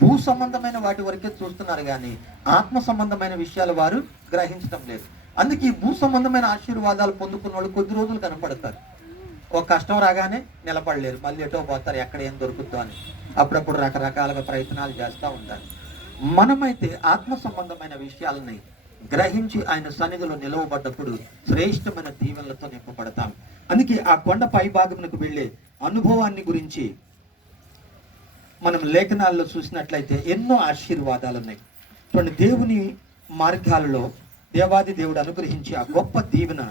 భూ సంబంధమైన వాటి వరకే చూస్తున్నారు కానీ ఆత్మ సంబంధమైన విషయాలు వారు గ్రహించడం లేదు. అందుకే ఈ భూ సంబంధమైన ఆశీర్వాదాలు పొందుకున్న వాళ్ళు కొద్ది రోజులు కనపడతారు. ఒక కష్టం రాగానే నిలబడలేరు, మళ్ళీ ఎటో పోతారు, ఎక్కడ ఏం దొరుకుతుందో అని. అప్పుడప్పుడు రకరకాలుగా ప్రయత్నాలు చేస్తూ ఉంటారు. మనమైతే ఆత్మ సంబంధమైన విషయాలని గ్రహించి ఆయన సన్నిధిలో నిలవబడ్డప్పుడు శ్రేష్టమైన దీవెనలతో నింపబడతాం. అందుకే ఆ కొండ పై భాగమునకు వెళ్ళే అనుభవాన్ని గురించి మనం లేఖనాల్లో చూసినట్లయితే ఎన్నో ఆశీర్వాదాలు ఉన్నాయి. చూడండి, దేవుని మార్గాలలో దేవాది దేవుడు అనుగ్రహించి ఆ గొప్ప దీవెన,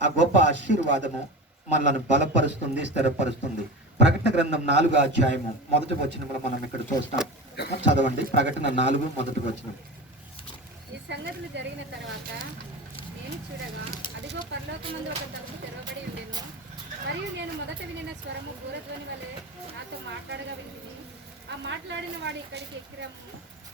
ఆ గొప్ప ఆశీర్వాదము మనల్ని బలపరుస్తుంది, స్థిరపరుస్తుంది. ప్రకటన గ్రంథం 4వ అధ్యాయము 1వ వచనంలో మనం ఇక్కడ చూస్తాం. చదవండి, ప్రకటన 4 1వ వచనం. ఈ సంగతులు జరిగిన తర్వాత నేను చూడగా అదిగో పరలోకమందు ఒక తలుపు తెరవబడి ఉండెను. మరియు నేను మొదట వినిన స్వరము బూరధ్వని వలె నాతో మాట్లాడగా వింటిని. ఆ మాట్లాడిన వాడు ఇక్కడికి ఎక్కిరము,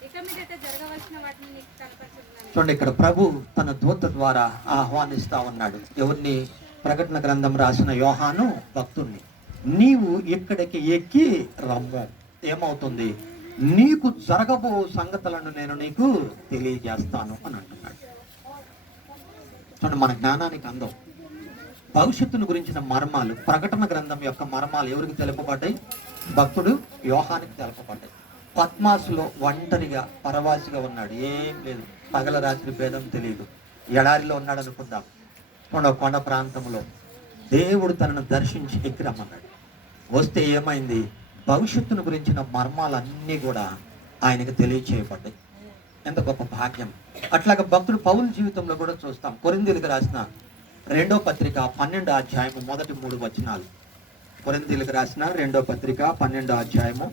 ఇక మీదట జరగవలసిన వాటిని నీకు కనపరుచుతున్నాను. చూడండి, ఇక్కడ ప్రభు తన దూత ద్వారా ఆహ్వానిస్తా ఉన్నాడు. ఎవరిని? ప్రకటన గ్రంథం రాసిన యోహాను భక్తుణ్ణి. నీవు ఇక్కడికి ఎక్కి రమ్ము. ఏమవుతుంది? నీకు జరగబో సంగతులను నేను నీకు తెలియజేస్తాను అని అంటున్నాడు. చూడండి, మన జ్ఞానానికి అందం. భవిష్యత్తును గురించిన మర్మాలు, ప్రకటన గ్రంథం యొక్క మర్మాలు ఎవరికి తెలుపబడ్డాయి? భక్తుడు యోహానికి తెలుపబడ్డాయి. పద్మాసులో ఒంటరిగా పరవాసిగా ఉన్నాడు, ఏం లేదు, పగల రాత్రి భేదం తెలియదు, ఎడారిలో ఉన్నాడు అనుకుందాం. కొండ ప్రాంతంలో దేవుడు తనను దర్శించి ఎక్కిరమ్మన్నాడు. వస్తే ఏమైంది? భవిష్యత్తును గురించిన మర్మాలన్నీ కూడా ఆయనకు తెలియచేయబడ్డాయి. ఎంత గొప్ప భాగ్యం! అట్లాగా భక్తుడు పౌలు జీవితంలో కూడా చూస్తాం. కొరింథీయులకు రాసిన 2వ పత్రిక 12వ అధ్యాయము 1-3 వచనాలు. కొరింథీయులకు రాసిన 2వ పత్రిక 12వ అధ్యాయము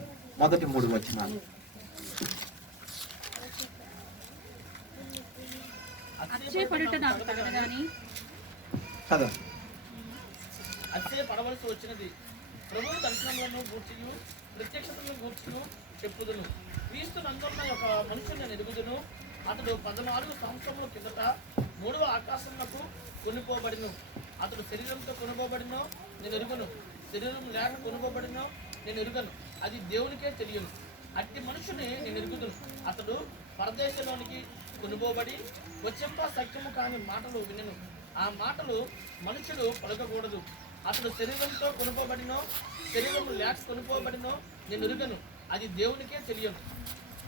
1-3 వచనాలు. పడవలసి వచ్చినది ప్రభువు దర్శనములను గూర్చియు ప్రత్యక్షతలను గూర్చియు చెప్పుదును. క్రీస్తు నందున్న ఒక మనుషుని నేను ఎరుగుదును. అతడు 14 సంవత్సరముల కిందట 3వ ఆకాశమునకు కొనుకోబడిను. అతడు శరీరంతో కొనుకోబడినో నేను ఎరుగను, శరీరం లేక కొనుకోబడినో నేను ఎరుగను, అది దేవునికే తెలియను. అట్టి మనుషుని నేను ఎరుగుదును. అతడు పరదేశంలోనికి కొనుకోబడి వచ్చేంత సత్యము కాని మాటలు వినను. ఆ మాటలు మనుషుడు పలకకూడదు. అతడు శరీరంతో కొనుకోబడినో శరీరం లేక కొనుకోబడినో నేను ఎరుగను, అది దేవునికే తెలియను.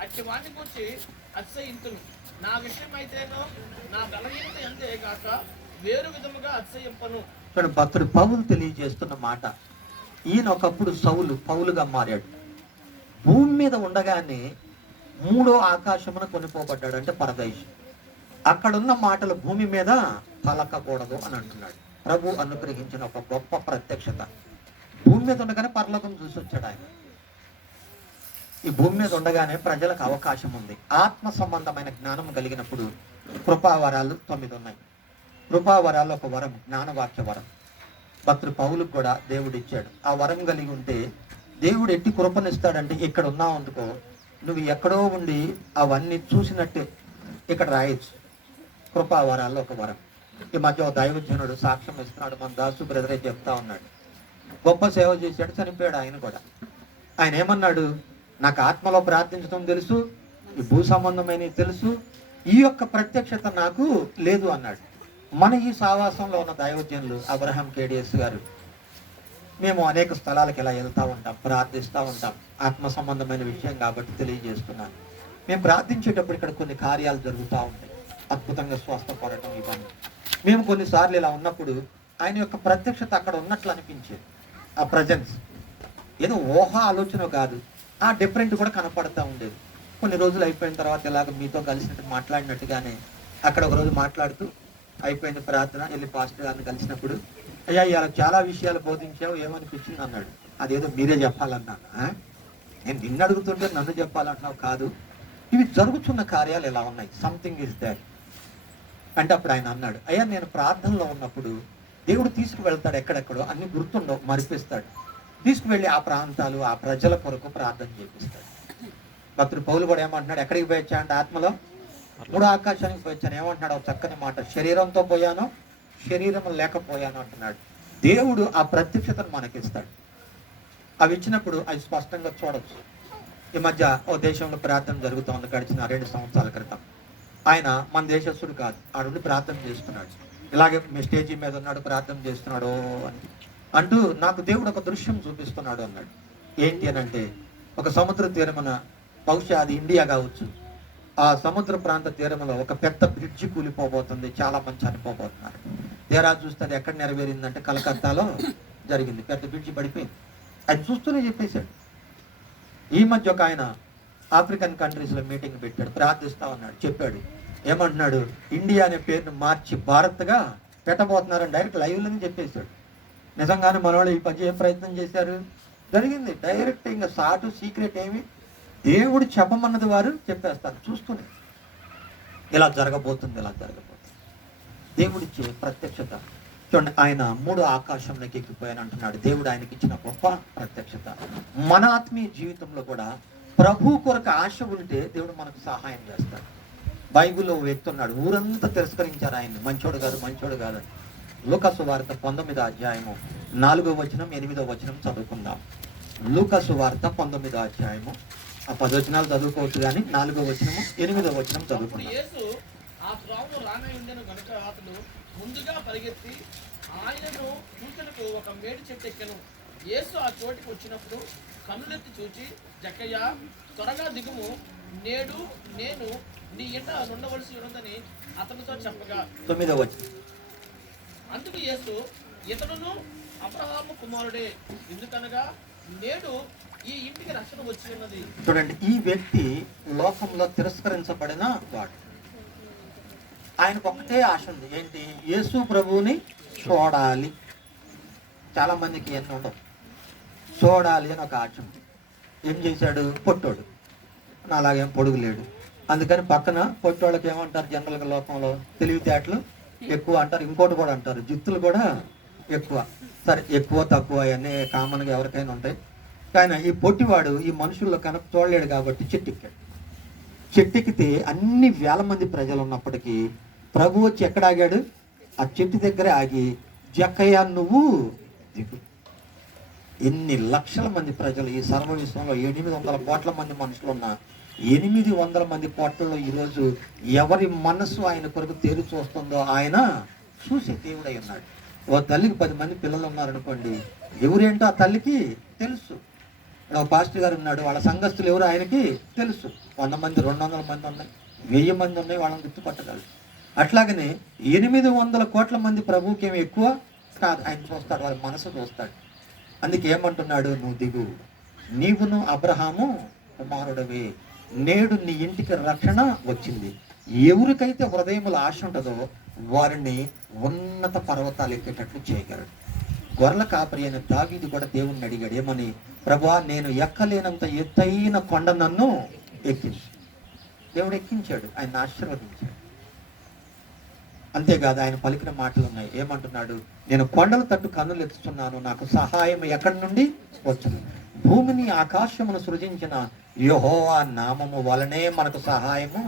అట్టి వాటిని గురించి అతిశయింతును. నా విషయం అయితేనో నా బలహీనత ఎంతే కాక వేరు విధముగా అతిశయింపను. ఇక్కడ భక్తుడు పౌలు తెలియజేస్తున్న మాట. ఈయన ఒకప్పుడు సౌలు పౌలుగా మారాడు. భూమి మీద ఉండగానే 3వ ఆకాశమున కొనిపోబడ్డాడు, అంటే పరదేశం. అక్కడున్న మాటలు భూమి మీద పలకకూడదు అని అంటున్నాడు. ప్రభు అనుగ్రహించిన ఒక గొప్ప ప్రత్యక్షత. భూమి మీద ఉండగానే పరలోకం చూసి వచ్చాడు ఆయన. ఈ భూమి మీద ఉండగానే ప్రజలకు అవకాశం ఉంది. ఆత్మ సంబంధమైన జ్ఞానం కలిగినప్పుడు కృపావరాలు 9 ఉన్నాయి. కృపావరాలు ఒక వరం, జ్ఞానవాక్య వరం. భక్తుడు పౌలుకు కూడా దేవుడు ఇచ్చాడు. ఆ వరం కలిగి ఉంటే దేవుడు ఎట్టి కృపనిస్తాడంటే, ఇక్కడ ఉన్నావు అనుకో, నువ్వు ఎక్కడో ఉండి అవన్నీ చూసినట్టే ఇక్కడ రాయొచ్చు. కృపావరాల్లో ఒక వరం. ఈ మధ్య ఒక దైవజనుడు సాక్ష్యం ఇస్తున్నాడు. మన దాసు బ్రదరే చెప్తా ఉన్నాడు. గొప్ప సేవ చేశాడు, చనిపోయాడు ఆయన కూడా. ఆయన ఏమన్నాడు? నాకు ఆత్మలో ప్రార్థించడం తెలుసు, ఈ భూ సంబంధమైన తెలుసు, ఈ యొక్క ప్రత్యక్షత నాకు లేదు అన్నాడు. మన ఈ సావాసంలో ఉన్న దైవజనులు అబ్రహాం కేడిఎస్ గారు, మేము అనేక స్థలాలకు ఇలా వెళ్తూ ఉంటాం, ప్రార్థిస్తూ ఉంటాం. ఆత్మ సంబంధమైన విషయం కాబట్టి తెలియజేస్తున్నాను. మేము ప్రార్థించేటప్పుడు ఇక్కడ కొన్ని కార్యాలు జరుగుతూ ఉంటాయి, అద్భుతంగా స్వస్థపడటం ఇవన్నీ. మేము కొన్నిసార్లు ఇలా ఉన్నప్పుడు ఆయన యొక్క ప్రత్యక్షత అక్కడ ఉన్నట్లు అనిపించేది. ఆ ప్రజెన్స్ ఏదో ఊహ ఆలోచన కాదు, ఆ డిఫరెంట్ కూడా కనపడతా ఉండేది. కొన్ని రోజులు అయిపోయిన తర్వాత ఇలాగ మీతో కలిసినట్టు మాట్లాడినట్టుగానే అక్కడ ఒక రోజు మాట్లాడుతూ అయిపోయిన ప్రార్థన వెళ్ళి పాస్టర్ గారిని కలిసినప్పుడు, అయ్యా ఇలా చాలా విషయాలు బోధించావు, ఏమనిపించింది అన్నాడు. అదేదో మీరే చెప్పాలన్నాను. నేను నిన్ను అడుగుతుంటే నన్ను చెప్పాలంటున్నావు కాదు, ఇవి జరుగుతున్న కార్యాలు ఎలా ఉన్నాయి, సంథింగ్ ఇస్ దేర్ అంటే. అప్పుడు ఆయన అన్నాడు, అయ్యా నేను ప్రార్థనలో ఉన్నప్పుడు దేవుడు తీసుకువెళ్తాడు, ఎక్కడెక్కడో అన్ని గుర్తుండవు, మరిపిస్తాడు, తీసుకువెళ్ళి ఆ ప్రాంతాలు ఆ ప్రజల కొరకు ప్రార్థన చేపిస్తాడు. భక్తుడు పౌలు కూడా ఏమంటున్నాడు, ఎక్కడికి పోయొచ్చా అంటే ఆత్మలో 3వ ఆకాశానికి పోయొచ్చాను. ఏమంటున్నాడు? ఒక చక్కని మాట, శరీరంతో పోయాను, శరీరం లేకపోయాను అంటున్నాడు. దేవుడు ఆ ప్రత్యక్షతను మనకిస్తాడు. అవి ఇచ్చినప్పుడు అవి స్పష్టంగా చూడవచ్చు. ఈ మధ్య ఓ దేశంలో ప్రార్థన జరుగుతోంది గడిచిన 2 సంవత్సరాల క్రితం. ఆయన మన దేశస్తుడు కాదు, ఆడుండి ప్రార్థన చేస్తున్నాడు. ఇలాగే మీ స్టేజీ మీద ఉన్నాడు, ప్రార్థన చేస్తున్నాడు అని అంటూ నాకు దేవుడు ఒక దృశ్యం చూపిస్తున్నాడు అన్నాడు. ఏంటి అని అంటే, ఒక సముద్ర తీరమున, బహుశా అది ఇండియా కావచ్చు, ఆ సముద్ర ప్రాంత తీరములో ఒక పెద్ద బ్రిడ్జి కూలిపోబోతుంది, చాలా మంది చనిపోబోతున్నారు. తీరా చూస్తే అది ఎక్కడ నెరవేరిందంటే కలకత్తాలో జరిగింది. పెద్ద బ్రిడ్జి పడిపోయింది. ఆయన చూస్తూనే చెప్పేశాడు. ఈ మధ్య ఒక ఆయన ఆఫ్రికన్ కంట్రీస్లో మీటింగ్ పెట్టాడు, ప్రార్థిస్తా ఉన్నాడు, చెప్పాడు. ఏమంటున్నాడు, ఇండియా అనే పేరును మార్చి భారత్గా పెట్టబోతున్నారని డైరెక్ట్ లైవ్లోనే చెప్పేశాడు. నిజంగానే మన వాళ్ళు ఈ పని ఏం ప్రయత్నం చేశారు, జరిగింది. డైరెక్ట్ ఇంకా సాటు సీక్రెట్ ఏమి, దేవుడు చెప్పమన్నది వారు చెప్పేస్తారు చూస్తూనే. ఇలా జరగబోతుంది, ఇలా జరగబోతుంది. దేవుడిచ్చే ప్రత్యక్షత చూడండి. ఆయన 3 ఆకాశంలోకి ఎక్కిపోయాను అంటున్నాడు. దేవుడు ఆయనకి ఇచ్చిన గొప్ప ప్రత్యక్షత. మన ఆత్మీయ జీవితంలో కూడా ప్రభు కొరకు ఆశ ఉంటే దేవుడు మనకు సహాయం చేస్తాడు. బైబిల్లో వ్యక్తి ఉన్నాడు, ఊరంతా తిరస్కరించారు ఆయన్ని, మంచోడు కాదు మంచోడు కాదని. లూకాసు వార్త 19వ అధ్యాయము 4వ వచనం 8వ వచనం చదువుకుందాం. లూకాసు వార్త 19వ అధ్యాయము, ఆ 10 వచనాలు చదువుకోవచ్చు కానీ 4వ వచనము 8వ వచనం చదువుకుందాం. యేసు ఆ త్రోవను రానై ఉండెను గనుక అతడు ముందుగా పరిగెత్తి ఆయనను చూచుటకు ఒక మేడి చెట్టు ఎక్కెను. యేసు ఆ చోటికి వచ్చినప్పుడు కన్నులెత్తి చూచి, జక్కయ్య త్వరగా దిగుము, నేడు నేను నీ ఇంట ఉండవలసి ఉన్నదని అతనితో చెప్పగా 9వ వచనం. అందుకు యేసు, ఇతడును అబ్రహాము కుమారుడే, ఎందుకనగా నేడు ఈ ఇంటికి రక్షణ వచ్చి ఉన్నది. చూడండి, ఈ వ్యక్తి లోకంలో తిరస్కరించబడిన వాడు. ఆయనకు ఒకటే ఆశ ఉంది, ఏంటి, యేసు ప్రభువుని చూడాలి. చాలా మందికి ఎన్ని ఉండవు, చూడాలి అని ఒక ఆశ ఉంది. ఏం చేశాడు, పొట్టోడు, అలాగేం పొడుగు లేడు. అందుకని పక్కన పొట్టోళ్ళకి ఏమంటారు జనరల్గా లోకంలో, తెలివితేటలు ఎక్కువ అంటారు, ఇంకోటి కూడా అంటారు, జిత్తులు కూడా ఎక్కువ. సరే, ఎక్కువ తక్కువ అవన్నీ కామన్గా ఎవరికైనా ఉంటాయి. కానీ ఈ పొట్టివాడు ఈ మనుషుల్లో కనుక చూడలేడు కాబట్టి చెట్టెక్కాడు. చెట్టెక్కితే అన్ని వేల మంది ప్రజలు ఉన్నప్పటికీ ప్రభు వచ్చి ఎక్కడ ఆగాడు, ఆ చెట్టు దగ్గర ఆగి, జక్కయ్య నువ్వు దిగు. ఎన్ని లక్షల మంది ప్రజలు ఈ సర్వవిశ్వంలో 800 కోట్ల మంది మనుషులు ఉన్న 800 మంది కోట్లలో ఈరోజు ఎవరి మనసు ఆయన కొరకు తేరు చూస్తుందో ఆయన చూసే దేవుడై ఉన్నాడు. ఓ తల్లికి 10 మంది పిల్లలు ఉన్నారనుకోండి, ఎవరేంటో ఆ తల్లికి తెలుసు. ఒక పాస్టర్ గారు ఉన్నాడు, వాళ్ళ సంఘస్థులు ఎవరు ఆయనకి తెలుసు. 100 మంది 200 మంది ఉన్నాయి, 1000 మంది ఉన్నాయి, వాళ్ళని గుర్తుపట్టగలరు. అట్లాగనే 800 కోట్ల మంది ప్రభువుకి ఏమి ఎక్కువ కాదు, ఆయన చూస్తాడు, వాళ్ళ మనసు చూస్తాడు. అందుకే ఏమంటున్నాడు, నువ్వు దిగు, నీవును అబ్రహాము కుమారుడవే, నేడు నీ ఇంటికి రక్షణ వచ్చింది. ఎవరికైతే హృదయముల ఆశ ఉంటుందో వారిని ఉన్నత పర్వతాలు ఎక్కేటట్లు చేయగలడు. గొర్రెల కాపరి అయిన దావీదు కూడా దేవుణ్ణి అడిగాడు, ఏమని, ప్రభువా నేను ఎక్కలేనంత ఎత్తైన కొండ నన్ను ఎక్కించు. దేవుడు ఎక్కించాడు, ఆయన ఆశీర్వదించాడు. అంతేకాదు, ఆయన పలికిన మాటలు ఉన్నాయి. ఏమంటున్నాడు, నేను కొండల తట్టు కన్నులు ఎత్తుతున్నాను, నాకు సహాయం ఎక్కడి నుండి వచ్చును. భూమిని ఆకాశమును సృజించిన యెహోవా నామము వలనే మనకు సహాయము.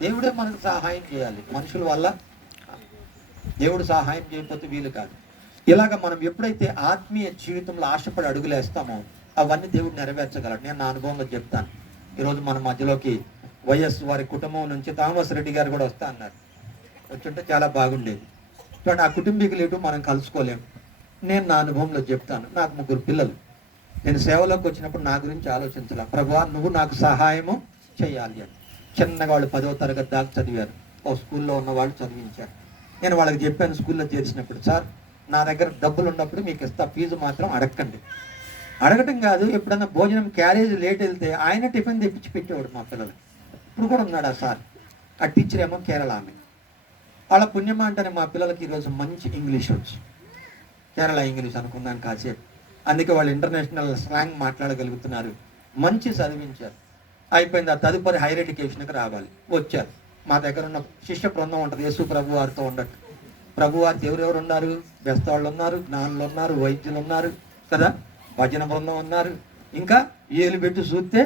దేవుడే మనకు సహాయం చేయాలి, మనుషుల వల్ల దేవుడు సహాయం చేయకపోతే వీలు కాదు. ఇలాగ మనం ఎప్పుడైతే ఆత్మీయ జీవితంలో ఆశపడి అడుగులేస్తామో అవన్నీ దేవుడు నెరవేర్చగలడు. నేను నా అనుభవంలో చెప్తాను. ఈరోజు మన మధ్యలోకి వైఎస్ వారి కుటుంబం నుంచి థామస్ రెడ్డి గారు కూడా వస్తా అన్నారు. వచ్చుంటే చాలా బాగుండేది. చూడండి, ఆ కుటుంబీకులు ఎటు మనం కలుసుకోలేము. నేను నా అనుభవంలో చెప్తాను. నాకు 3 పిల్లలు. నేను సేవలోకి వచ్చినప్పుడు నా గురించి ఆలోచించాల, ప్రభువా నువ్వు నాకు సహాయము చేయాలి అని. చిన్నగా వాళ్ళు 10వ తరగతి దాకా చదివారు. ఓ స్కూల్లో ఉన్న వాళ్ళు చదివించారు. నేను వాళ్ళకి చెప్పాను స్కూల్లో చేర్చినప్పుడు, సార్ నా దగ్గర డబ్బులు ఉన్నప్పుడు మీకు ఇస్తా, ఫీజు మాత్రం అడగండి. అడగటం కాదు, ఎప్పుడన్నా భోజనం క్యారేజ్ లేట్ వెళ్తే ఆయన టిఫిన్ తెప్పించి పెట్టేవాడు మా పిల్లలు. ఇప్పుడు కూడా ఉన్నాడు ఆ సార్. ఆ టీచర్ ఏమో కేరళ ఆమె. వాళ్ళ పుణ్యమా అంటేనే మా పిల్లలకి ఈరోజు మంచి ఇంగ్లీష్ వచ్చు. కేరళ ఇంగ్లీష్ అనుకున్నాను కాసేపు. అందుకే వాళ్ళు ఇంటర్నేషనల్ స్లాంగ్ మాట్లాడగలుగుతున్నారు. మంచి చదివించారు. అయిపోయింది. ఆ తదుపరి హైయర్ ఎడ్యుకేషన్కి రావాలి. వచ్చారు. మా దగ్గర ఉన్న శిష్య బృందం ఉంటుంది, యేసు ప్రభు వారితో ఉండట్టు. ప్రభు వారితో ఎవరెవరు ఉన్నారు, బెస్తవాళ్ళు ఉన్నారు, జ్ఞానులు ఉన్నారు, వైద్యులు ఉన్నారు కదా, భజన బృందం ఉన్నారు, ఇంకా ఏలు పెట్టి చూస్తే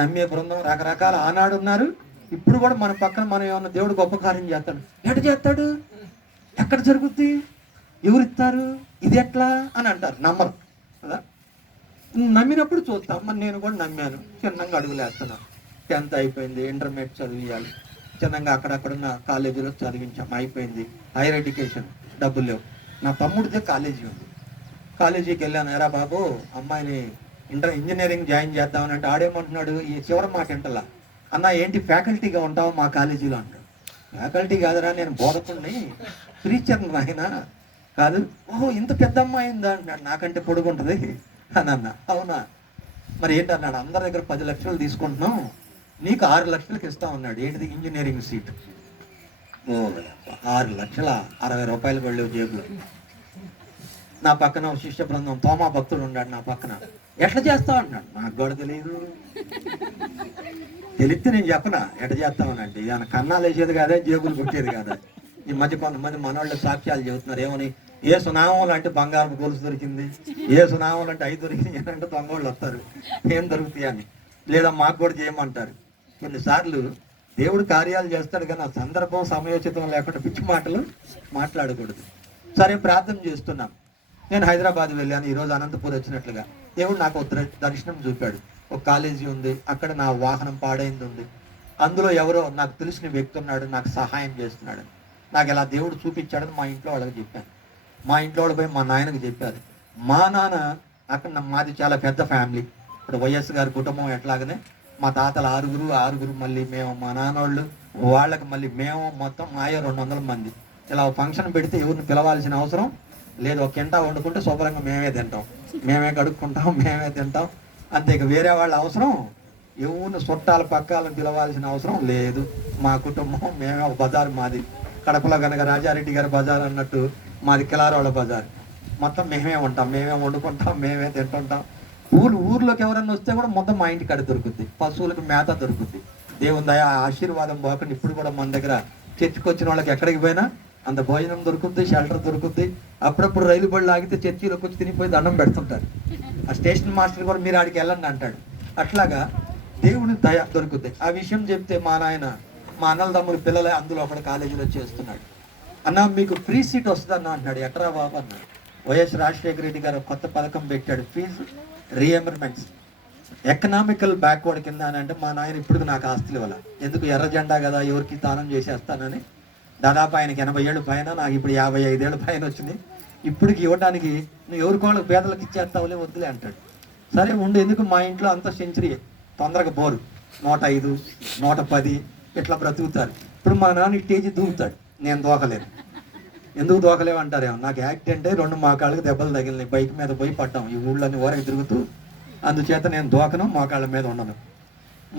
నమ్మే బృందం రకరకాల ఆనాడు ఉన్నారు. ఇప్పుడు కూడా మన పక్కన మనం ఏమన్నా దేవుడు గొప్ప కార్యం చేస్తాడు, ఎట చేస్తాడు, ఎక్కడ జరుగుద్ది, ఎవరిస్తారు, ఇది ఎట్లా అని అంటారు, నమ్మరు కదా. నమ్మినప్పుడు చూస్తాం. మరి నేను కూడా నమ్మాను, చిన్నగా అడుగులేస్తున్నా. 10th అయిపోయింది, ఇంటర్మీడియట్ చదివియాలి, చిన్నగా అక్కడక్కడున్న కాలేజీలో చదివించాం, అయిపోయింది. హైయర్ ఎడ్యుకేషన్ డబ్బులు లేవు. నా తమ్ముడిదే కాలేజీ ఉంది, కాలేజీకి వెళ్ళాను. ఎరా బాబు అమ్మాయిని ఇంజనీరింగ్ జాయిన్ చేద్దామని అంటే ఆడేమంటున్నాడు, ఈ చివరి మాట వింటలా, అన్న ఏంటి ఫ్యాకల్టీగా ఉంటావు మా కాలేజీలో అంటాడు. ఫ్యాకల్టీ కాదురా, నేను బోధకుడిని, టీచర్ని నాయన కాదు. ఓహో ఇంత పెద్ద అమ్మాయి ఉందా అంటున్నాడు. నాకంటే పొడుగుంటుంది అని అన్న. అవునా, మరి ఏంటన్నాడు, అందరి దగ్గర 10 లక్షలు తీసుకుంటున్నాం, నీకు 6 లక్షలకి ఇస్తా ఉన్నాడు. ఏంటిది, ఇంజనీరింగ్ సీట్. ఓ 6 లక్షల 60 రూపాయలు వెళ్ళేవు జేబులో. నా పక్కన ఒక శిష్య బృందం తోమా భక్తుడు ఉన్నాడు నా పక్కన. ఎట్లా చేస్తావు అంటున్నాడు. నాకు కూడా తెలియదు, తెలిస్తే నేను చెప్పనా ఎట్లా చేస్తామనంటే, ఆయన కన్నాలు వేసేది కాదా, జేబులు కొట్టేది కాదా. ఈ మధ్య కొంతమంది మనోళ్ళు సాక్ష్యాలు చెబుతున్నారు, ఏమని, ఏ సునామం అంటే బంగారు గొలుసు దొరికింది, ఏ సునామం అంటే 5 దొరికింది అంటే దొంగోళ్ళు వస్తారు, ఏం దొరుకుతాయి అని. లేదా మాకు కూడా చేయమంటారు. కొన్నిసార్లు దేవుడు కార్యాలు చేస్తాడు, కానీ ఆ సందర్భం సమయోచితం లేకుండా పిచ్చి మాటలు మాట్లాడకూడదు. సరే ప్రార్థన చేస్తున్నాం. నేను హైదరాబాద్ వెళ్ళాను, ఈరోజు అనంతపూర్ వచ్చినట్లుగా దేవుడు నాకు ఒక దర్శనం చూపాడు. ఒక కాలేజీ ఉంది, అక్కడ నా వాహనం పాడైంది ఉంది, అందులో ఎవరో నాకు తెలిసిన వ్యక్తి ఉన్నాడు, నాకు సహాయం చేస్తున్నాడు. నాకు ఇలా దేవుడు చూపించాడని మా ఇంట్లో వాళ్ళకి చెప్పాను. మా ఇంట్లో వాళ్ళు పోయి మా నాయనకు చెప్పారు. మా నాన్న అక్కడ మాది చాలా పెద్ద ఫ్యామిలీ. ఇప్పుడు వైఎస్ గారి కుటుంబం ఎట్లాగనే మా తాతలు ఆరుగురు మళ్ళీ మేము, మా నాన్నోళ్ళు వాళ్ళకి మళ్ళీ మేము, మొత్తం మాయో 200 మంది. ఇలా ఫంక్షన్ పెడితే ఎవరిని పిలవాల్సిన అవసరం లేదు. ఒక కింటా వండుకుంటే శుభ్రంగా మేమే తింటాం, మేమే కడుక్కుంటాం, మేమే తింటాం అంతే. ఇక వేరే వాళ్ళ అవసరం, ఎవరిని చుట్టాల పక్కాలను పిలవాల్సిన అవసరం లేదు. మా కుటుంబం మేమే. ఒక బజార్ మాది కడపలో కనుక రాజారెడ్డి గారి బజార్ అన్నట్టు మాది కిలారోళ్ళ బజార్. మొత్తం మేమే ఉంటాం, మేమే వండుకుంటాం, మేమే తింటుంటాం. ఊర్లోకి ఎవరన్నా వస్తే కూడా మొత్తం మా ఇంటికి అడి దొరుకుద్ది, పశువులకు మేత దొరుకుద్ది. దేవుని దయ ఆశీర్వాదం పోకుండా ఇప్పుడు కూడా మన దగ్గర చర్చికి వచ్చిన వాళ్ళకి ఎక్కడికి పోయినా అంత భోజనం దొరుకుద్ది, షెల్టర్ దొరుకుద్ది. అప్పుడప్పుడు రైలు బళ్ళు ఆగితే చర్చిలోకి వచ్చి తినిపోయి దండం పెడుతుంటారు. ఆ స్టేషన్ మాస్టర్ కూడా మీరు ఆడికి వెళ్ళండి అంటాడు. అట్లాగా దేవుని దయ దొరుకుద్ది. ఆ విషయం చెప్తే మా నాయన, మా అన్నల తమ్ముడు పిల్లలే అందులో ఒకటి కాలేజీలో చేస్తున్నాడు. అన్న మీకు ఫ్రీ సీట్ వస్తుందన్న అంటున్నాడు. ఎట్రా బాబు అన్నాడు. వైఎస్ రాజశేఖర రెడ్డి గారు కొత్త పథకం పెట్టాడు, ఫీజు రీఎంబర్స్మెంట్స్. ఎకనామికల్ బ్యాక్వర్డ్ కింద అని అంటే మా నాయన ఇప్పుడు నాకు ఆస్తులు ఇవ్వాల, ఎందుకు ఎర్ర జెండా కదా ఎవరికి దానం చేసేస్తానని. దాదాపు ఆయనకి 80 ఏళ్ళు పైన, నాకు ఇప్పుడు 55 ఏళ్ళు పైన వచ్చింది. ఇప్పటికి ఇవ్వడానికి నువ్వు ఎవరికోళ్ళకి పేదలకు ఇచ్చేస్తావులే, వద్దులే అంటాడు. సరే ఉండు, ఎందుకు మా ఇంట్లో అంత సెంచరీ తొందరగా బోరు, 105, 110 ఇట్లా బ్రతుకుతారు. ఇప్పుడు మా నాన్న స్టేజ్ దూకుతాడు, నేను దూకలేను. ఎందుకు దూకలేవు అంటారేమో, నాకు యాక్సిడెంట్ 2 మోకాళ్ళకి దెబ్బలు తగిలినాయి, బైక్ మీద పోయి పడ్డాం ఈ ఊళ్ళని ఊరకి తిరుగుతూ. అందుచేత నేను దూకను, మోకాళ్ళ మీద ఉండను.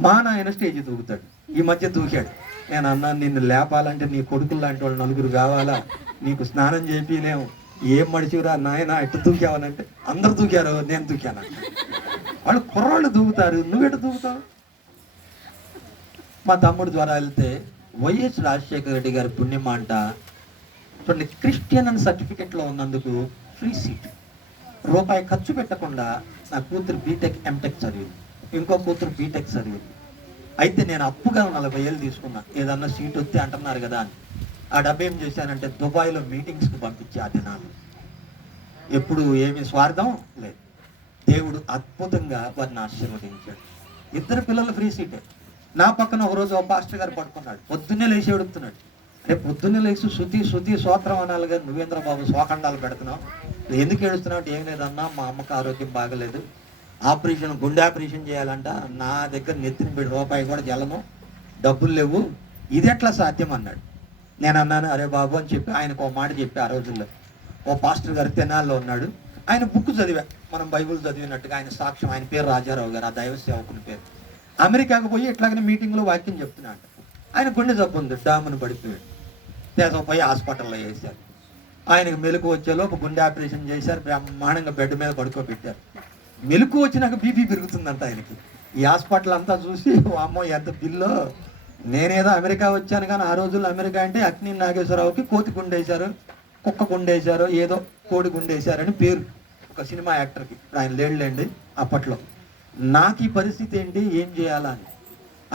మా నాయన స్టేజ్ దూకుతాడు. ఈ మధ్య దూకాడు. నేను అన్నాను, నిన్ను లేపాలంటే నీ కొడుకులు లాంటి వాళ్ళు 4 కావాలా, నీకు స్నానం చేపిలేము, ఏం మడిచిరా నాయన ఎట్టు దూకావనంటే, అందరు దూకారు, నేను దూకాను. వాళ్ళు కుర్రాళ్ళు దూకుతారు, నువ్వెటు దూకుతావు. మా తమ్ముడు ద్వారా వెళ్తే వైఎస్ రాజశేఖర రెడ్డి గారి పుణ్యమా అంట చూడండి, క్రిస్టియన్ అని సర్టిఫికెట్లో ఉన్నందుకు ఫ్రీ సీట్, రూపాయి ఖర్చు పెట్టకుండా నా కూతురు బీటెక్ ఎంటెక్ చదివింది, ఇంకో కూతురు బీటెక్ చదివింది. అయితే నేను అప్పుగా 40,000 తీసుకున్నా, ఏదన్నా సీట్ వస్తే అంటున్నారు కదా అని. ఆ డబ్బు ఏం చేశానంటే దుబాయ్లో మీటింగ్స్కి పంపించి ఆ దినాలు ఎప్పుడు ఏమి స్వార్థం లేదు. దేవుడు అద్భుతంగా వారిని ఆశీర్వదించాడు. 2 పిల్లలు ఫ్రీ సీటే. నా పక్కన ఒకరోజు ఒక పాస్టర్ గారు పడుకున్నాడు, పొద్దున్నే లేచి ఎడుతున్నాడు. రేపు పొద్దున్నే లేచి శృతి స్తోత్రం అనాలి కానీ నువ్వేంద్ర బాబు శోఖండాలు పెడుతున్నావు, ఎందుకు ఏడుస్తున్నావు అంటే, ఏం లేదన్నా మా అమ్మకి ఆరోగ్యం బాగలేదు, ఆపరేషన్, గుండె ఆపరేషన్ చేయాలంట, నా దగ్గర నెత్తిన పెట్టి రూపాయి కూడా జలము, డబ్బులు లేవు, ఇది ఎట్లా సాధ్యం అన్నాడు. నేను అన్నాను, అరే బాబు అని చెప్పి ఆయనకు ఒక మాట చెప్పి, ఆ రోజుల్లో ఓ పాస్టర్ గారు తెనాల్లో ఉన్నాడు, ఆయన బుక్ చదివా, మనం బైబుల్ చదివినట్టుగా. ఆయన సాక్ష్యం, ఆయన పేరు రాజారావు గారు, ఆ దైవ సేవకుని పేరు. అమెరికాకు పోయి ఇట్లాగనే మీటింగ్లో వాక్యం చెప్తున్నాడు. ఆయన గుండె జబ్బు ఉంది, డామును పడిపోయాడు, పోయి హాస్పిటల్లో వేశారు. ఆయనకు మెలకు వచ్చేలోపు గుండె ఆపరేషన్ చేశారు, బ్రహ్మాండంగా బెడ్ మీద పడుకోబెట్టారు. మెలకు వచ్చినాక బీపీ పెరుగుతుందంట ఆయనకి. ఈ హాస్పిటల్ అంతా చూసి, అమ్మో ఎంత బిల్లో, నేనేదో అమెరికా వచ్చాను కానీ ఆ రోజుల్లో అమెరికా అంటే అక్ని నాగేశ్వరరావుకి కోతి గుండేశారు, కుక్క గుండేశారు, ఏదో కోడి గుండేశారని పేరు ఒక సినిమా యాక్టర్కి. ఇప్పుడు ఆయన లేడులేండి, అప్పట్లో. నాకు ఈ పరిస్థితి ఏంటి, ఏం చేయాలా అని.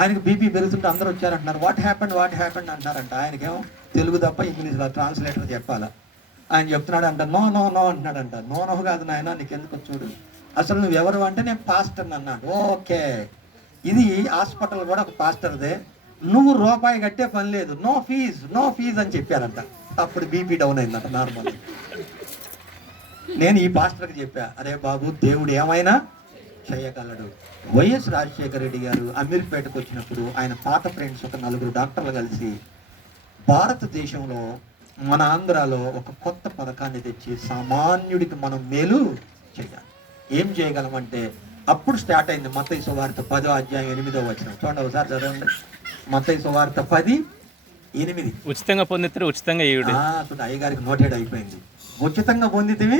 ఆయనకు బీపీ పెరుగుతుంటే అందరూ వచ్చారంటున్నారు, వాట్ హ్యాపెండ్ అంటున్నారంట. ఆయనకేమో తెలుగు తప్ప ఇంగ్లీష్లో ట్రాన్స్లేటర్ చెప్పాలా. ఆయన చెప్తున్నాడు అంట, నో అంటున్నాడంట. నో కాదు నాయన, నీకెందుకు చూడు, అసలు నువ్వెవరు అంటే నేను పాస్టర్ అన్నాడు. ఓకే, ఇది హాస్పిటల్ కూడా ఒక పాస్టర్దే, నువ్వు రూపాయి కట్టే పని లేదు, నో ఫీజ్ అని చెప్పారంట. అప్పుడు బీపీ డౌన్ అయిందంట నార్మల్. నేను ఈ పాస్టర్కి చెప్పా, అరే బాబు దేవుడు ఏమైనా చేయగలడు. వైఎస్ రాజశేఖర రెడ్డి గారు అమీర్పేటకు వచ్చినప్పుడు ఆయన పాత ఫ్రెండ్స్ ఒక 4 డాక్టర్లు కలిసి భారతదేశంలో మన ఆంధ్రాలో ఒక కొత్త పథకాన్ని తెచ్చి సామాన్యుడికి మనం మేలు చేయాలి. ఏం చేయగలమంటే అప్పుడు స్టార్ట్ అయింది మత్తయి సువార్త 10వ అధ్యాయం 8వ వచనం. చూడండి ఒకసారి చదవండి. మత్తయి సువార్త 10:8. ఉచితంగా పొందితే ఉచితంగా ఈయుడు. చూడండి, అయ్యగారికి నోటేడ్ అయిపోయింది. ఉచితంగా పొందితే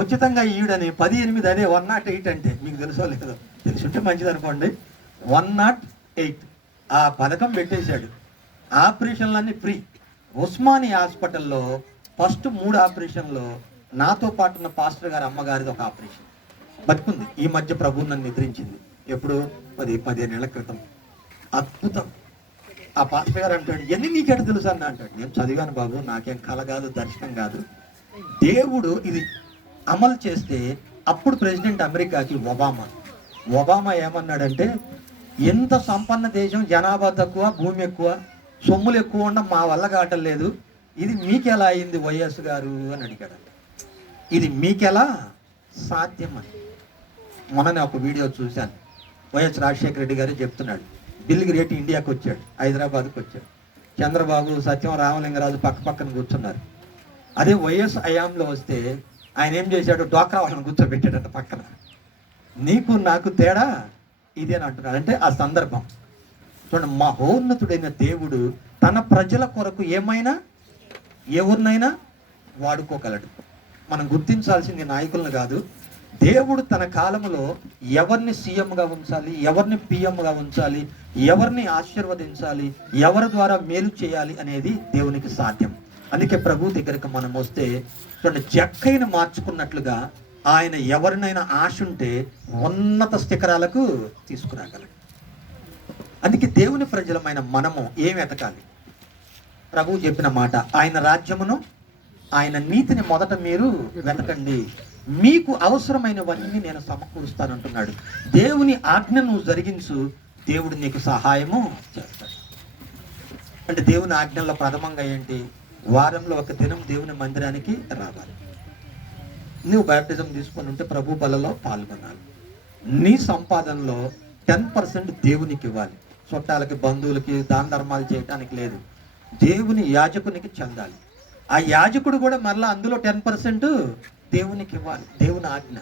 ఉచితంగా ఈయుడని 10:8. అదే 108 అంటే మీకు తెలుసో లేదో, తెలుసుంటే మంచిది అనుకోండి. 108 ఆ పథకం పెట్టేశాడు. ఆపరేషన్లన్నీ ఫ్రీ. ఉస్మానియా హాస్పిటల్లో ఫస్ట్ 3 ఆపరేషన్లో నాతో పాటు ఉన్న పాస్టర్ గారి అమ్మగారిది ఒక ఆపరేషన్ బతుకుంది. ఈ మధ్య ప్రభువు నన్ను నిద్రించింది. ఎప్పుడు 15 ఏళ్ల క్రితం. అద్భుతం. ఆ పాస్టర్ గారు అంటాడు, ఎన్ని నీకెట తెలుసు అన్న అంటాడు. నేను చదివాను బాబు, నాకేం కల కాదు, దర్శనం కాదు. దేవుడు ఇది అమలు చేస్తే అప్పుడు ప్రెసిడెంట్ అమెరికాకి ఒబామా ఏమన్నాడంటే, ఎంత సంపన్న దేశం, జనాభా తక్కువ, భూమి ఎక్కువ, సొమ్ములు ఎక్కువ ఉండడం మా వల్ల కావటం లేదు, ఇది మీకెలా అయింది వైఎస్ గారు అని అడిగాడు. ఇది మీకెలా సాధ్యం అని. మొన్ననే ఒక వీడియో చూశాను. వైఎస్ రాజశేఖర రెడ్డి గారు చెప్తున్నాడు, బిల్ గ్రేట్ ఇండియాకి వచ్చాడు, హైదరాబాద్కి వచ్చాడు. చంద్రబాబు, సత్యం, రామలింగరాజు పక్కన కూర్చున్నారు. అదే వైఎస్ హయాంలో వస్తే ఆయన ఏం చేశాడు, డ్వాక్రా వాళ్ళని కూర్చోబెట్టాడంట పక్కన. నీకు నాకు తేడా ఇదేని అంటున్నాడు. అంటే ఆ సందర్భం చూడండి, మహోన్నతుడైన దేవుడు తన ప్రజల కొరకు ఏమైనా ఎవరినైనా వాడుకోగలడు. మనం గుర్తించాల్సింది నాయకులను కాదు, దేవుడు తన కాలంలో ఎవరిని సీఎంగా ఉంచాలి, ఎవరిని పిఎంగా ఉంచాలి, ఎవరిని ఆశీర్వదించాలి, ఎవరి ద్వారా మేలు చేయాలి అనేది దేవునికి సాధ్యం. అందుకే ప్రభు దగ్గరికి మనం వస్తే చూడండి, జక్కైన మార్చుకున్నట్లుగా ఆయన ఎవరినైనా ఆశ ఉంటే ఉన్నత శిఖరాలకు తీసుకురాగలడు. అందుకే దేవుని ప్రజలమైన మనము ఏం వెతకాలి? ప్రభువు చెప్పిన మాట, ఆయన రాజ్యమును ఆయన నీతిని మొదట మీరు వెతకండి, మీకు అవసరమైనవన్నీ నేను సమకూరుస్తానంటున్నాడు. దేవుని ఆజ్ఞను జరిగించు, దేవుడు నీకు సహాయము చేస్తాడు. అంటే దేవుని ఆజ్ఞల్లో ప్రథమంగా ఏంటి? వారంలో ఒక దినం దేవుని మందిరానికి రావాలి. నువ్వు బ్యాప్టిజం తీసుకొని ఉంటే ప్రభు బలలో పాల్గొనాలి. నీ సంపాదనలో 10% దేవునికి ఇవ్వాలి. చుట్టాలకి, బంధువులకి దాన ధర్మాలు చేయడానికి లేదు. దేవుని యాజకునికి చెందాలి. ఆ యాజకుడు కూడా మరలా అందులో 10% దేవునికి ఇవ్వాలి. దేవుని ఆజ్ఞ.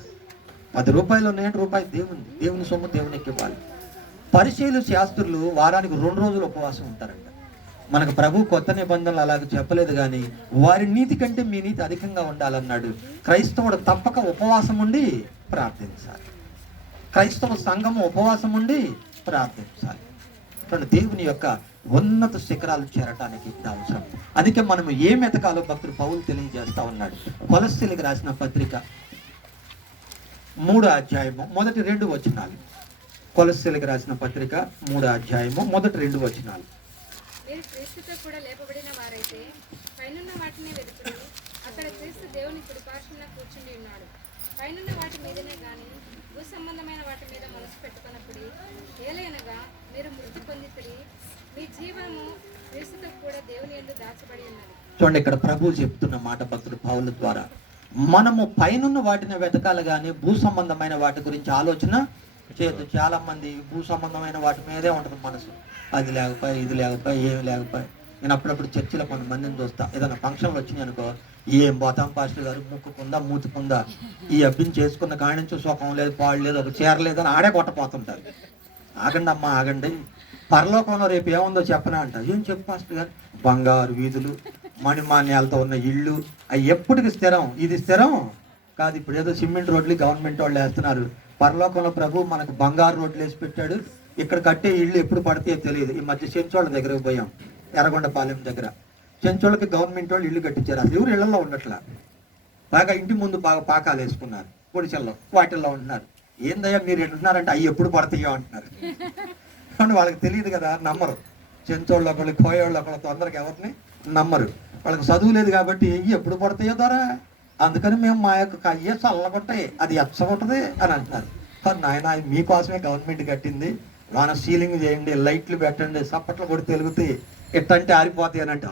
10 రూపాయలు ఉన్నాయంటే రూపాయి దేవుని సొమ్ము దేవునికి ఇవ్వాలి. పరిచయులు, శాస్త్రులు వారానికి 2 రోజులు ఉపవాసం ఉంటారంట. మనకు ప్రభు కొత్త నిబంధనలు అలాగ చెప్పలేదు, కానీ వారి నీతి కంటే మీ నీతి అధికంగా ఉండాలన్నాడు. క్రైస్తవుడు తప్పక ఉపవాసం ఉండి ప్రార్థించాలి. క్రైస్తవ సంఘము ఉపవాసం ఉండి ప్రార్థించాలి. దేవుని యొక్క ఉన్నత శిఖరాలు చేరటానికి ఇది అవసరం. అందుకే మనము ఏం ఎతకాలో భక్తుడు పౌలు తెలియజేస్తా ఉన్నాడు. కొలస్సీలకు రాసిన పత్రిక 3వ అధ్యాయము మొదటి 2 వచనాలు. కొలస్సీలకు రాసిన పత్రిక 3వ అధ్యాయము మొదటి 2 వచనాలు. మీరు క్రీస్తుతో కూడా లేపబడిన వారైతే పైనున్న వాటిని వెతుకుడు, అక్కడ క్రీస్తు దేవుని కుడి పార్శ్వన కూర్చుని ఉన్నాడు. పైనున్న వాటి మీదనే గాని భూ సంబంధమైన వాటి మీద మనసు పెట్టుకున్నప్పుడు ఏలైనగా మీరు మృతి పొందితిరి, మీ జీవము క్రీస్తుతో కూడా దేవుని యందు దాచబడి ఉన్నది. చూడండి, ఇక్కడ ప్రభు చెప్తున్న మాట భక్తుడు పౌలు ద్వారా, మనము పైనున్న వాటిని వెతకాలి కానీ భూ సంబంధమైన వాటి గురించి ఆలోచన చేయొద్దు. చాలా మంది భూ సంబంధమైన వాటి మీదే ఉంటుంది మనసు. అది లేకపోయి, ఇది లేకపోయి, ఏమి లేకపోయి. నేను అప్పుడప్పుడు చర్చిలో కొంతమందిని చూస్తా, ఏదైనా ఫంక్షన్లు వచ్చినాయి అనుకో, ఏం పోతాం పాస్టర్ గారు, ముక్కుకుందా మూతుకుందా, ఈ అబ్బిని చేసుకున్న కాడి నుంచి సుఖం లేదు, పాడు లేదు, ఒక చీర లేదని ఆడే కొట్టపోతుంటారు. ఆగండి అమ్మా, ఆగండి. పరలోకంలో రేపు ఏముందో చెప్పనా అంట. ఏం చెప్పు పాస్టర్ గారు? బంగారు వీధులు, మణిమాన్యాలతో ఉన్న ఇళ్ళు, అవి ఎప్పటికి స్థిరం. ఇది స్థిరం కాదు. ఇప్పుడు ఏదో సిమెంట్ రోడ్లు గవర్నమెంట్ వాళ్ళు వేస్తున్నారు. పరలోకంలో ప్రభు మనకు బంగారు రోడ్లు వేసి పెట్టాడు. ఇక్కడ కట్టే ఇళ్ళు ఎప్పుడు పడితే తెలియదు. ఈ మధ్య చెంచోళ్ళ దగ్గరకు పోయాం, ఎర్రగొండపాలెం దగ్గర. చెంచోళ్ళకి గవర్నమెంట్ వాళ్ళు ఇల్లు కట్టించారు. అది ఎవరు ఇళ్లలో ఉండట్లా. బాగా ఇంటి ముందు బాగా పాకాలు వేసుకున్నారు, పొడిచెల్లో వాటిల్లో ఉంటున్నారు. ఏందయ్యా మీరు ఎట్లున్నారంటే అవి ఎప్పుడు పడతాయో అంటున్నారు. వాళ్ళకి తెలియదు కదా, నమ్మరు. చెంచోళ్ళు ఒకళ్ళు, కోయోళ్ళు ఒకళ్ళు తొందరగా ఎవరిని నమ్మరు. వాళ్ళకి చదువు లేదు కాబట్టి ఎప్పుడు పడతాయో ద్వారా అందుకని మేము మా యొక్క అయ్యే చల్లగొట్టాయి, అది ఎచ్చగొట్టది అని అంటున్నారు. నాయన మీకోసమే గవర్నమెంట్ కట్టింది, వాన సీలింగ్ చేయండి, లైట్లు పెట్టండి, సప్పట్లు కూడా తెలుగుతాయి, ఎట్టంటే ఆరిపోతాయి అని అంటే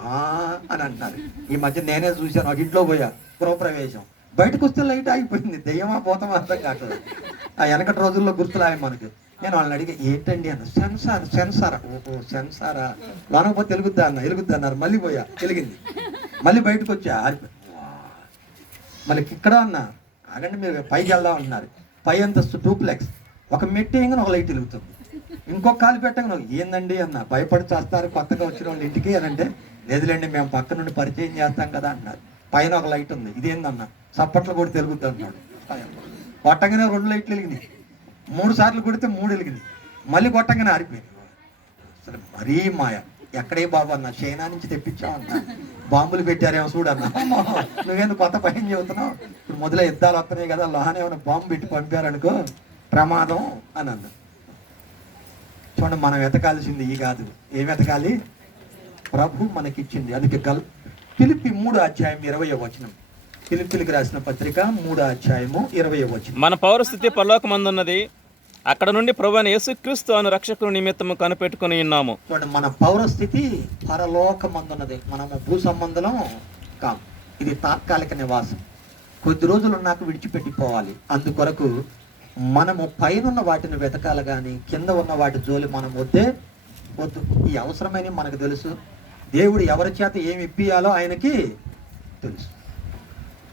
అని అంటున్నారు. ఈ మధ్య నేనే చూశాను, ఒక ఇంట్లో పోయా గృహప్రవేశం, బయటకు వస్తే లైట్ ఆగిపోయింది. దెయ్యమా పోతామా అర్థం కావట్లేదు. ఆ వెనకటి రోజుల్లో గుర్తులాయి మనకి. నేను వాళ్ళని అడిగి ఏంటండి అన్న, సెన్సారా. ఓహో సెన్సారా, లోనకపోతే వెలుగుద్దా అన్న, వెలుగుద్దా అన్నారు. మళ్ళీ పోయా, వెలిగింది. మళ్ళీ బయటకు వచ్చా, ఆరిపోయి. మళ్ళీ ఇక్కడ అన్న అగండి మీరు పైకి వెళ్దాం అంటున్నారు. పై అంతస్తు డూప్లెక్స్, ఒక మెట్టి వేయగానే ఒక లైట్ వెలుగుతుంది, ఇంకొక కాలు పెట్టగా ఏందండి అన్న, భయపడి చేస్తారు కొత్తగా వచ్చిన వాళ్ళ ఇంటికి అని అంటే, లేదులేండి మేము పక్క నుండి పరిచయం చేస్తాం కదా అన్నారు. పైన ఒక లైట్ ఉంది, ఇదేందన్న సప్పట్లు కూడా తెలుగుద్ది అన్నాడు. కొట్టగానే 2 లైట్లు వెలిగినాయి, 3 సార్లు కొడితే 3 వెలిగింది, మళ్ళీ కొట్టగానే ఆరిపోయింది. అసలు మరీ మాయ. ఎక్కడే బాబు అన్న, చైనా నుంచి తెప్పించామన్న, బాంబులు పెట్టారేమో చూడన్నా. నువ్వేందుకు కొత్త పైన చెబుతున్నావు, ఇప్పుడు మొదలై యుద్ధాలు వస్తున్నాయి కదా, లోహానే ఏమైనా బాంబు పెట్టి పంపారనుకో ప్రమాదం అని అన్న. చూడండి, మనం వెతకాల్సింది ఈ కాదు, ఏం వెతకాలి, ప్రభు మనకిచ్చింది. అందుకే ఫిలిప్పీ 3:20 ఫిలిప్పీలకు రాసిన పత్రిక 3:20. మన పౌరస్థితి పరలోకమందున్నది, అక్కడ నుండి ప్రభువైన యేసుక్రీస్తు అను రక్షకుని నిమిత్తము కనిపెట్టుకుని ఉన్నాము. చూడండి, మన పౌరస్థితి పరలోకమందున్నది, మనము భూ సంబంధం కాము. ఇది తాత్కాలిక నివాసం, కొద్ది రోజులు ఉన్నాక విడిచిపెట్టిపోవాలి. అందుకొరకు మనము పైనున్న వాటిని వెతకాలి కానీ కింద ఉన్న వాటి జోలి మనం వద్దు. ఈ అవసరమైన మనకు తెలుసు. దేవుడు ఎవరి చేత ఏమి ఇప్పియాలో ఆయనకి తెలుసు.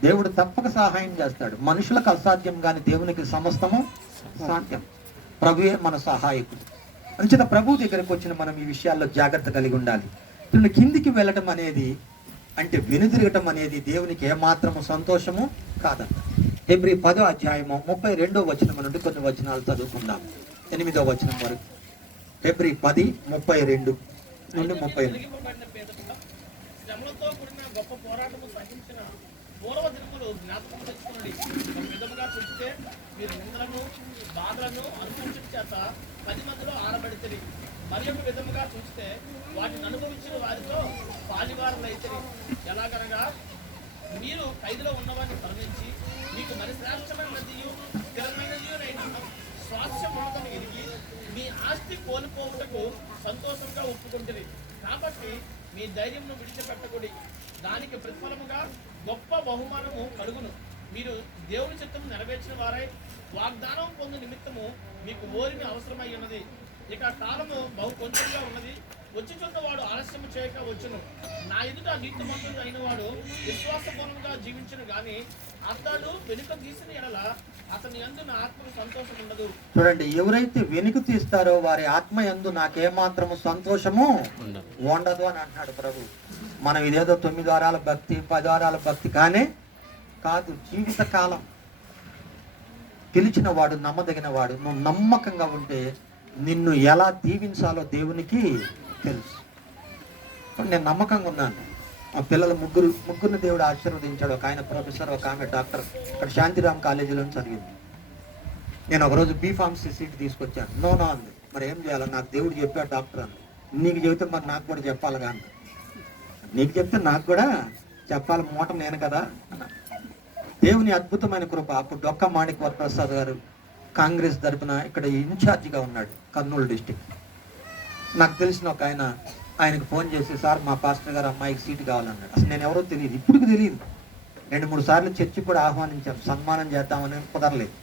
దేవుడు తప్పక సహాయం చేస్తాడు. మనుషులకు అసాధ్యం కానీ దేవునికి సమస్తము సాధ్యం. ప్రభువే మన సహాయకుడు. అంచేత ప్రభు దగ్గరకు వచ్చిన మనం ఈ విషయాల్లో జాగ్రత్త కలిగి ఉండాలి. కిందికి వెళ్ళటం అనేది అంటే వెనుదిరగటం అనేది దేవునికి ఏమాత్రము సంతోషము కాదంట. హెబ్రీ 10:32 నుండి కొన్ని వచనాలు చదువుకుందాం. 8వ వచనం వరకు. హెబ్రీ 10:32 నుండి 38. శ్రమలతో కూడిన గొప్ప పోరాటము సహించిన పూర్వ దినములు జ్ఞాపకం తెచ్చుకున్నది. ఒక విధముగా చూస్తే మీరు నిందలను బాధలను అనుభవించడం చేత 10 మందిలో ఆరబడితే, మరి ఒక విధముగా చూస్తే వాటిని అనుభవించిన వారితో పాలివారులైతే. ఎలాగనగా మీరు ఖైదులో ఉన్నవారిని కరుణించి మీకు మరి శ్రేష్టమైన నదియు స్థిరమైనదియునైన స్వాస్థ్యం ఉన్నతను ఎరిగి మీ ఆస్తి కోల్పోవుటకు సంతోషంగా ఒప్పుకుంటుంది. కాబట్టి మీ ధైర్యంను విడిచిపెట్టకూడి, దానికి ప్రతిఫలముగా గొప్ప బహుమానము కలుగును. మీరు దేవుని చిత్తము నెరవేర్చిన వారై వాగ్దానం పొందు నిమిత్తము మీకు ఓరిమి అవసరమై ఉన్నది. ఇక కాలము బహు కొంచెంగా ఉన్నది. వచ్చిచున్న వాడు ఆలస్యము చేయక వచ్చును. నా ఎదుట నీతిమంతుడు అయిన వాడు విశ్వాసపూర్ణంగా జీవించును గాని అతడు వెనుక తీసిన ఎడల అతని యందు నా ఆత్మకు సంతోషం ఉండదు. చూడండి, ఎవరైతే వెనుక తీస్తారో వారి ఆత్మ యందు నాకేమాత్రము సంతోషము ఉండదు అని అంటున్నాడు ప్రభు. మనం ఇదేదో 9 వారాల భక్తి 10 వారాల భక్తి కానే కాదు. జీవితకాలం పిలిచిన వాడు నమ్మదగిన వాడు. నువ్వు నమ్మకంగా ఉంటే నిన్ను ఎలా దీవించాలో దేవునికి తెలుసు. నేను నమ్మకంగా ఉన్నాను. మా పిల్లలు ముగ్గురిని దేవుడు ఆశీర్వదించాడు. ఒక ఆయన ప్రొఫెసర్, ఒక ఆమె డాక్టర్. ఇక్కడ శాంతిరామ్ కాలేజీలో చదివింది. నేను ఒకరోజు బీఫార్మసీ సీట్ తీసుకొచ్చాను. నో అంది. మరి ఏం చేయాలి, నాకు దేవుడు చెప్పాడు డాక్టర్ అంది. నీకు చెబితే మరి నాకు కూడా చెప్పాలి కానీ, నీకు చెప్తే నాకు కూడా చెప్పాలి, మూట నేను కదా అన్న. దేవుని అద్భుతమైన కృప. అప్పుడు డొక్క మాణిక్ వరప్రసాద్ గారు కాంగ్రెస్ తరపున ఇక్కడ ఇన్ఛార్జిగా ఉన్నాడు, కర్నూలు డిస్టిక్. నాకు తెలిసిన ఒక ఆయనకు ఫోన్ చేసి, సార్ మా పాస్టర్ గారు అమ్మాయికి సీటు కావాలన్నాడు. అసలు నేను ఎవరో తెలియదు, ఇప్పటికి తెలియదు. 2-3 సార్లు చర్చికి కూడా ఆహ్వానించాం, సన్మానం చేద్దామని కుదరలేదు.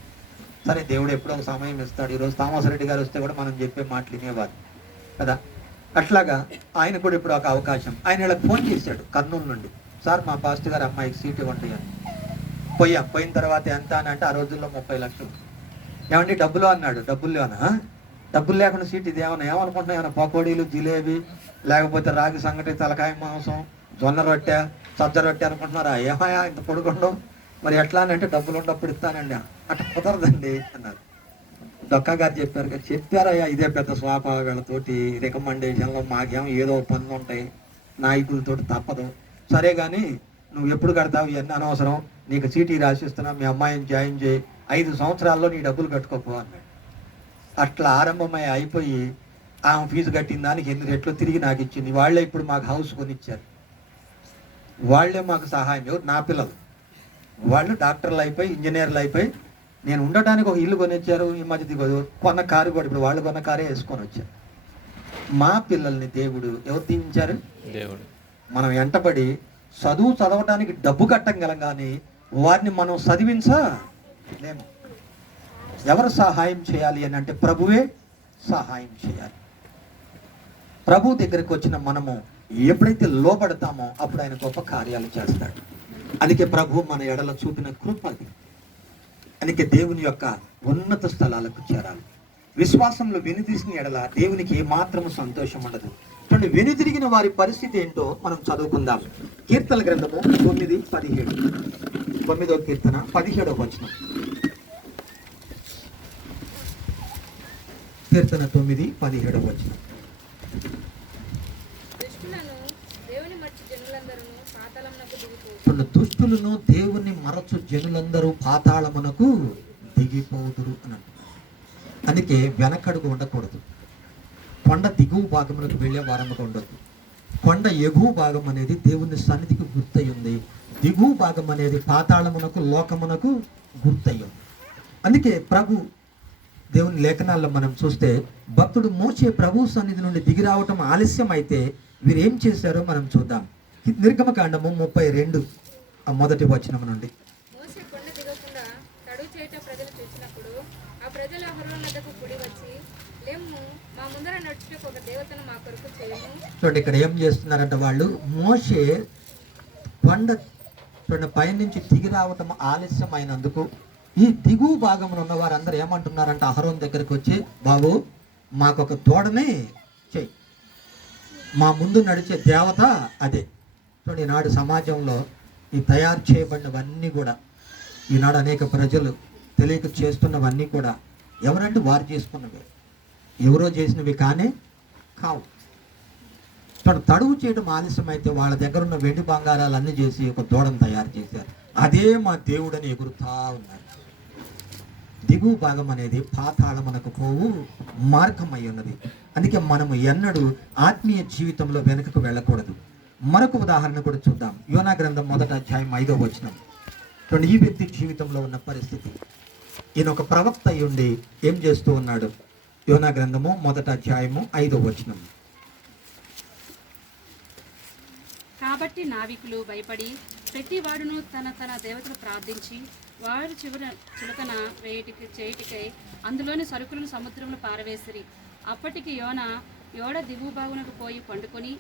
సరే దేవుడు ఎప్పుడో ఒక సమయం ఇస్తాడు. ఈరోజు థామస్ రెడ్డి గారు వస్తే కూడా మనం చెప్పే మాటలు వినేవారు కదా. అట్లాగా ఆయన కూడా ఇప్పుడు ఒక అవకాశం. ఆయన వీళ్ళకి ఫోన్ చేశాడు కర్నూలు నుండి, సార్ మా పాస్టర్ గారు అమ్మాయికి సీటు ఇవ్వండి అని. పోయిన తర్వాత ఎంత అని అంటే ఆ రోజుల్లో 30 లక్షలు. ఏమండి డబ్బులు అన్నాడు. డబ్బులు లేవనా? డబ్బులు లేకుండా సీట్ ఇది ఏమనుకుంటున్నా, ఏమైనా పకోడీలు, జిలేబీ, లేకపోతే రాగి సంగటి, తలకాయ మాంసం, జొన్న రొట్టె, సజ్జ రొట్టె అనుకుంటున్నారా? ఏమయ్యా ఇంత పొడుగుండవు, మరి ఎట్లా అని అంటే డబ్బులు ఉన్నప్పుడు ఇస్తానండి. అట్లా కుదరదండి అన్నారు. డొక్కా గారు చెప్పారు కదా. చెప్పారయ్యా, ఇదే పెద్ద స్వాపాగాలతోటి రికమెండేషన్లో మాకేమో ఏదో పనులు ఉంటాయి, నాయకులతో తప్పదు. సరే కానీ నువ్వు ఎప్పుడు కడతావు, ఇవన్నీ అనవసరం, నీకు చీటీ రాసిస్తున్నా, మీ అమ్మాయిని జాయిన్ చేయి, 5 సంవత్సరాల్లో నీ డబ్బులు కట్టుకోపో అన్నాడు. అట్లా ఆరంభమై అయిపోయి ఆమె ఫీజు కట్టిన దానికి 8 రెట్లు తిరిగి నాకు ఇచ్చింది. వాళ్ళే ఇప్పుడు మాకు హౌస్ కొనిచ్చారు, వాళ్ళే మాకు సహాయం. ఎవరు? నా పిల్లలు. వాళ్ళు డాక్టర్లు అయిపోయి ఇంజనీర్లు అయిపోయి నేను ఉండటానికి ఒక ఇల్లు కొనిచ్చారు. ఈ మధ్య దిగదు కొన్న కారు కూడా ఇప్పుడు వాళ్ళు కొన్న కారే వేసుకొని వచ్చారు. మా పిల్లల్ని దేవుడు ఎవరు దీవించారు? దేవుడు. మనం వెంటబడి చదవటానికి డబ్బు కట్టగలం కానీ వారిని మనం చదివించలేము. ఎవరు సహాయం చేయాలి అని అంటే ప్రభువే సహాయం చేయాలి. ప్రభు దగ్గరికి వచ్చిన మనము ఎప్పుడైతే లోబడతామో అప్పుడు ఆయన గొప్ప కార్యాలు చేస్తాడు. అందుకే ప్రభు మన ఎడల చూపిన కృప అది. అందుకే దేవుని యొక్క ఉన్నత స్థలాలకు చేరాలి. విశ్వాసంలో వెనుదిరిగిన ఎడల దేవునికి ఏమాత్రము సంతోషం ఉండదు. చూడండి, వెనుదిరిగిన వారి పరిస్థితి ఏంటో మనం చదువుకుందాం. కీర్తన గ్రంథము 9:17, 9వ కీర్తన 17వ వచనం. కీర్తన 9:17వ వచనం. దుష్టులను దేవుని మర్చి జనులందరూ పాతాళమునకు దిగిపోవు. చూడండి, దుష్టులను దేవుని మరచు జనులందరూ పాతాళమునకు దిగిపోదురు అని అంటున్నారు. అందుకే వెనకడుగు ఉండకూడదు. కొండ దిగువ భాగములకు వెళ్ళే వారముగా ఉండదు. కొండ ఎగువ భాగం అనేది దేవుని సన్నిధికి గుర్తయి ఉంది. దిగువ భాగం అనేది పాతాళమునకు లోకమునకు గుర్తయి ఉంది. అందుకే ప్రభు దేవుని లేఖనాల్లో మనం చూస్తే భక్తుడు మోసే ప్రభు సన్నిధి నుండి దిగి రావటం ఆలస్యం అయితే వీరేం చేశారో మనం చూద్దాం. నిర్గమకాండము 32 మొదటి వచనం నుండి. మోసే కొండ దిగకుండా తడువు చేయట ప్రజలు చూసినప్పుడు ఆ ప్రజలు అహరోను వద్దకు కూడి వచ్చి, లేము, మా ముందర నడుచుటకు ఒక దేవతను మా కొరకు చేయము. చూడండి, ఇక్కడ ఏం చేస్తున్నారంటే వాళ్ళు మోసే కొండ చూడండి పైనుంచి దిగి రావటం ఆలస్యం అయినందుకు ఈ దిగువ భాగంలో ఉన్న వారందరూ ఏమంటున్నారంటే అహరోను దగ్గరికి వచ్చి, బాబు మాకొక తోడని చెయ్యి, మా ముందు నడిచే దేవత అదే. చూడండి, ఈనాడు సమాజంలో ఈ తయారు చేయబడినవన్నీ కూడా ఈనాడు అనేక ప్రజలు తెలియక చేస్తున్నవన్నీ కూడా ఎవరంటే వారు చేసుకున్నవే, ఎవరో చేసినవి కానే కావు. చూడండి, తడువు చేయడం ఆలస్యం అయితే వాళ్ళ దగ్గర ఉన్న వెండి బంగారాలన్నీ చేసి ఒక దూడను తయారు చేశారు. అదే మా దేవుడని ఎగురుతా ఉన్నారు. దిగువ భాగం అనేది పాతాళమునకు పోవు మార్గం అయి ఉన్నది. అందుకే మనము ఎన్నడూ ఆత్మీయ జీవితంలో వెనుకకు వెళ్ళకూడదు. మరొక ఉదాహరణ కూడా చూద్దాం. యోనా గ్రంథం 1వ అధ్యాయం 5వ వచనం. చూడండి, ఈ వ్యక్తి జీవితంలో ఉన్న పరిస్థితి. ఈయన ఒక ప్రవక్త అయి ఉండి ఏం చేస్తూ ఉన్నాడు? యోనా గ్రంథము 1వ అధ్యాయము 5వ వచనం. కాబట్టి నావికులు భయపడి ప్రతి వాడును తన తన దేవతను ప్రార్థించి వారు చిలుకన చేయుటికై అందులోని సరుకులను సముద్రంలో పారవేసిరి. అప్పటికి యోన దిగువ భాగునకు పోయి పండుకొని